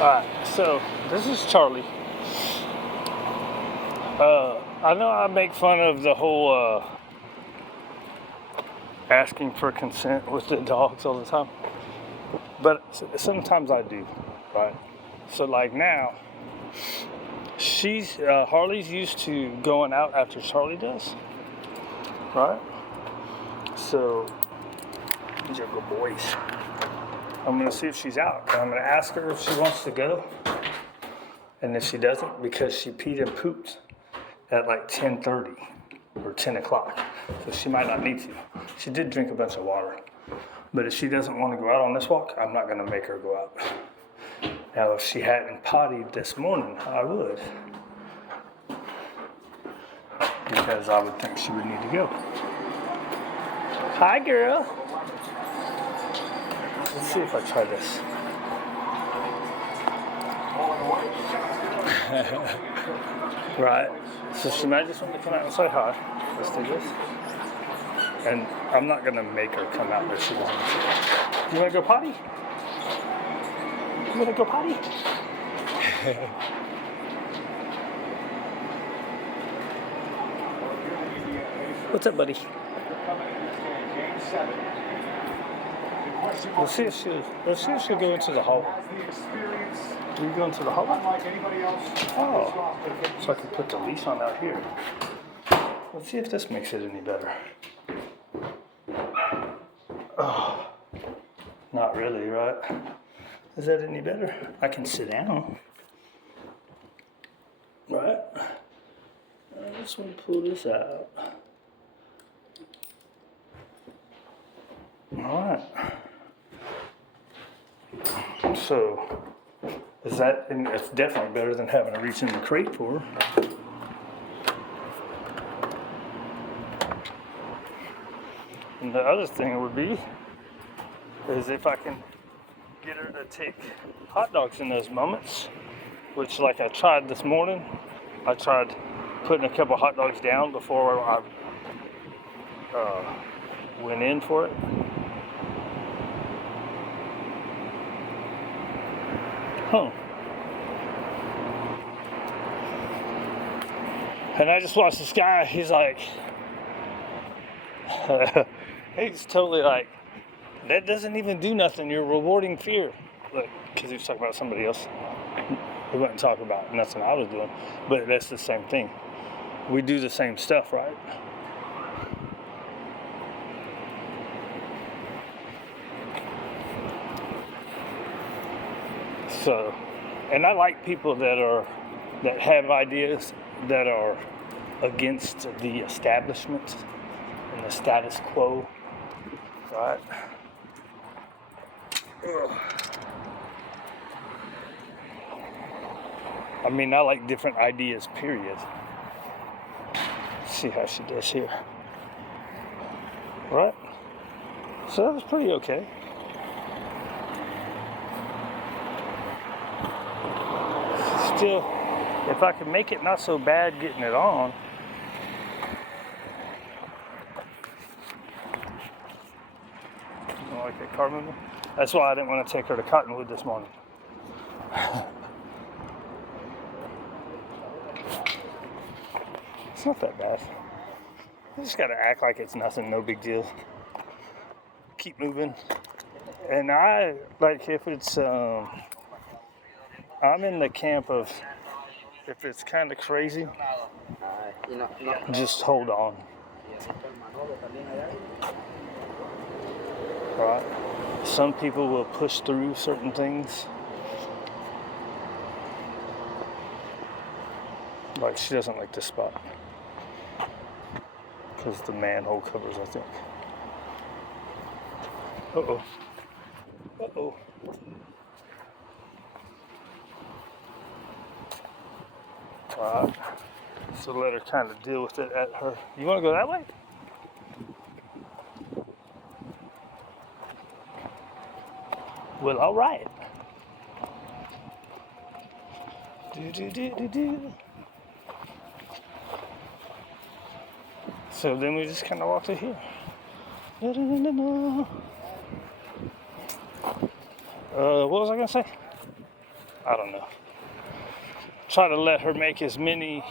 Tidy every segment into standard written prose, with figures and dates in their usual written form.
Alright, so this is Charlie. I know I make fun of the whole asking for consent with the dogs all the time, but sometimes I do, right? So like now, Harley's used to going out after Charlie does, right? So these are good boys. I'm gonna see if she's out. I'm gonna ask her if she wants to go, and if she doesn't, because she peed and pooped at like 10:30 or 10 o'clock, so she might not need to. She did drink a bunch of water, but if she doesn't want to go out on this walk, I'm not going to make her go out. Now, if she hadn't pottied this morning, I would, because I would think she would need to go. Hi, girl. Let's see if I try this. Right. So she might just want to come out and say hi. Let's do this. And I'm not going to make her come out if she doesn't want to. You want to go potty? You want to go potty? What's up, buddy? Let's see if she'll go into the hall. Do you go into the hall? Oh, so I can put the leash on out here. Let's see if this makes it any better. Oh, not really, right? Is that any better? I can sit down, right? I just want to pull this out. All right. So, and it's definitely better than having to reach in the crate for her. And the other thing would be, is if I can get her to take hot dogs in those moments, which like I tried this morning. I tried putting a couple hot dogs down before I went in for it. Huh. And I just watched this guy, he's like, he's totally like, that doesn't even do nothing, you're rewarding fear. Like, because he was talking about somebody else. He wouldn't talk about nothing I was doing, but that's the same thing. We do the same stuff, right? So, and I like people that have ideas that are against the establishment and the status quo, right? I mean, I like different ideas, period. Let's see how she does here. Right? So that was pretty okay. Still, if I can make it not so bad getting it on. You don't like that car moving? That's why I didn't want to take her to Cottonwood this morning. It's not that bad. I just gotta act like it's nothing, no big deal. Keep moving. And I, like, if it's, I'm in the camp of, if it's kind of crazy, just hold on. Right? Some people will push through certain things. Like, she doesn't like this spot. Because the manhole covers, I think. Uh-oh. Uh-oh. Alright. So let her kind of deal with it at her. You want to go that way? Well, alright. Do. So then we just kind of walk to here. What was I going to say? I don't know. Try to let her make as many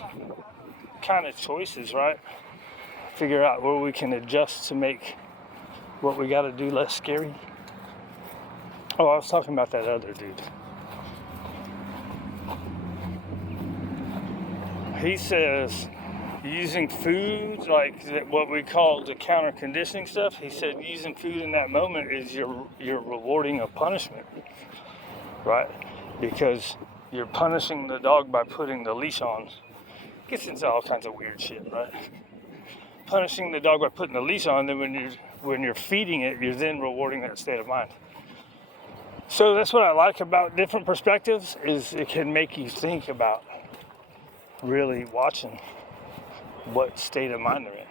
kind of choices, right? Figure out where we can adjust to make what we got to do less scary. Oh, I was talking about that other dude. He says using food, like what we call the counter conditioning stuff, he said using food in that moment is you're rewarding a punishment, right? Because you're punishing the dog by putting the leash on. Gets into all kinds of weird shit, right? Punishing the dog by putting the leash on, then when you're feeding it, you're then rewarding that state of mind. So that's what I like about different perspectives, is it can make you think about really watching what state of mind they're in.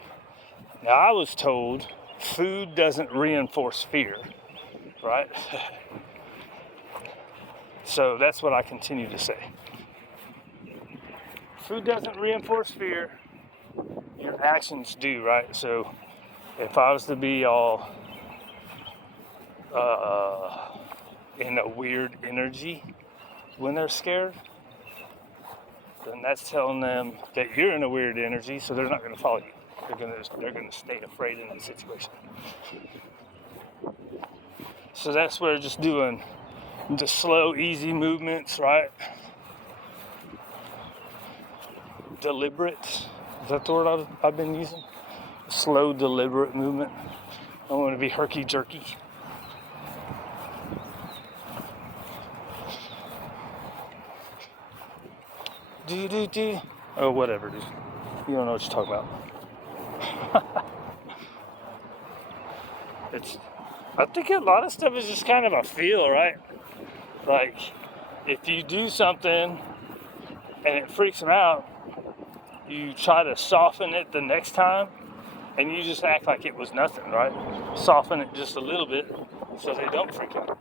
Now, I was told food doesn't reinforce fear, right? So that's what I continue to say. Food doesn't reinforce fear, your actions do, right? So if I was to be all in a weird energy when they're scared, then that's telling them that you're in a weird energy, so they're not going to follow you. They're going to stay afraid in that situation. So that's where just doing the slow, easy movements, right? Deliberate, is that the word I've been using? Slow, deliberate movement. I don't want to be herky-jerky. Do. Oh, whatever, dude. You don't know what you're talking about. I think a lot of stuff is just kind of a feel, right? Like, if you do something and it freaks them out, you try to soften it the next time, and you just act like it was nothing, right? Soften it just a little bit so they don't freak out.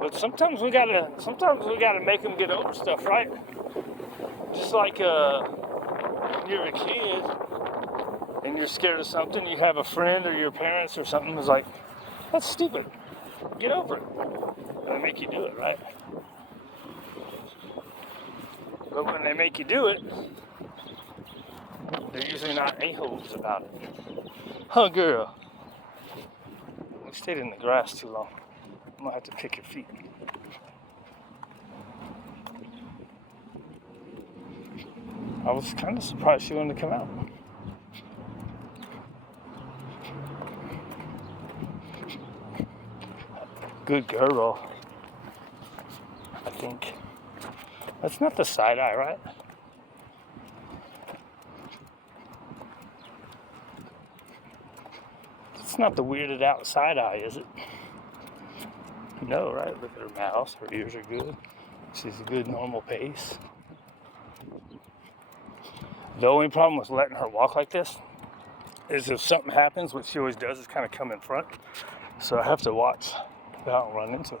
But sometimes we gotta make them get over stuff, right? Just like when you're a kid and you're scared of something, you have a friend or your parents or something who's like, "That's stupid. Get over it." And they make you do it, right? But when they make you do it, they're usually not a-holes about it. Huh, girl? We stayed in the grass too long. I'm gonna have to pick your feet. I was kind of surprised she wanted to come out. Good girl, I think. That's not the side eye, right? It's not the weirded out side eye, is it? No, right? Look at her mouth. Her ears are good. She's a good normal pace. The only problem with letting her walk like this is if something happens, what she always does is kind of come in front. So I have to watch that I don't run into her.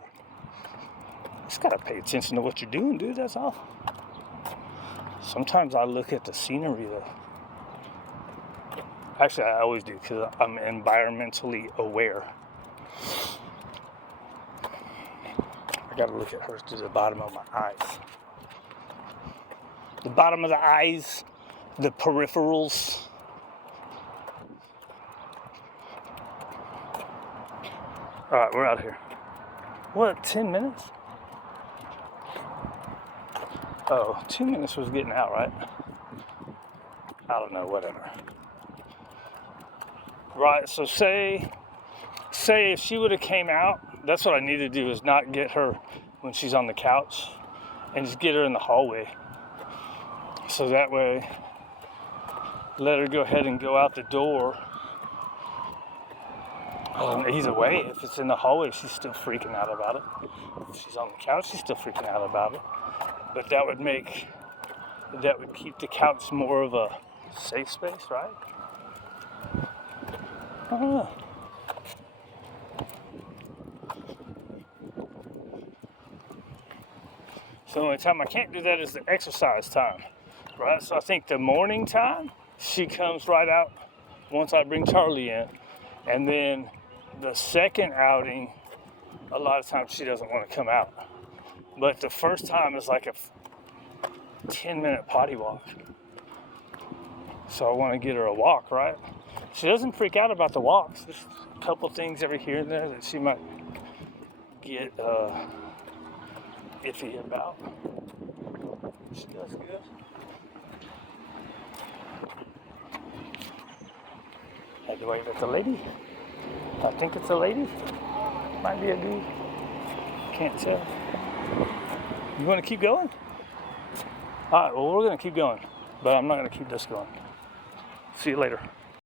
Just gotta pay attention to what you're doing, dude, that's all. Sometimes I look at the scenery though. Actually, I always do because I'm environmentally aware. I gotta look at her through the bottom of my eyes. The bottom of the eyes, the peripherals. Alright, we're out here. What, 10 minutes? Oh, 2 minutes was getting out, right? I don't know, whatever. Right, so say if she would have came out, that's what I need to do, is not get her when she's on the couch and just get her in the hallway. So that way, let her go ahead and go out the door. Either way, if it's in the hallway, she's still freaking out about it. If she's on the couch, she's still freaking out about it. But that would keep the couch more of a safe space, right? I don't know. So the only time I can't do that is the exercise time, right? So I think the morning time, she comes right out once I bring Charlie in. And then the second outing, a lot of times she doesn't want to come out. But the first time is like a 10-minute potty walk. So I want to get her a walk, right? She doesn't freak out about the walks. There's a couple things every here and there that she might get iffy about. She does good. Had to wave at the lady. I think it's a lady. Might be a dude. Can't tell. You want to keep going? All right, well, we're going to keep going, but I'm not going to keep this going. See you later.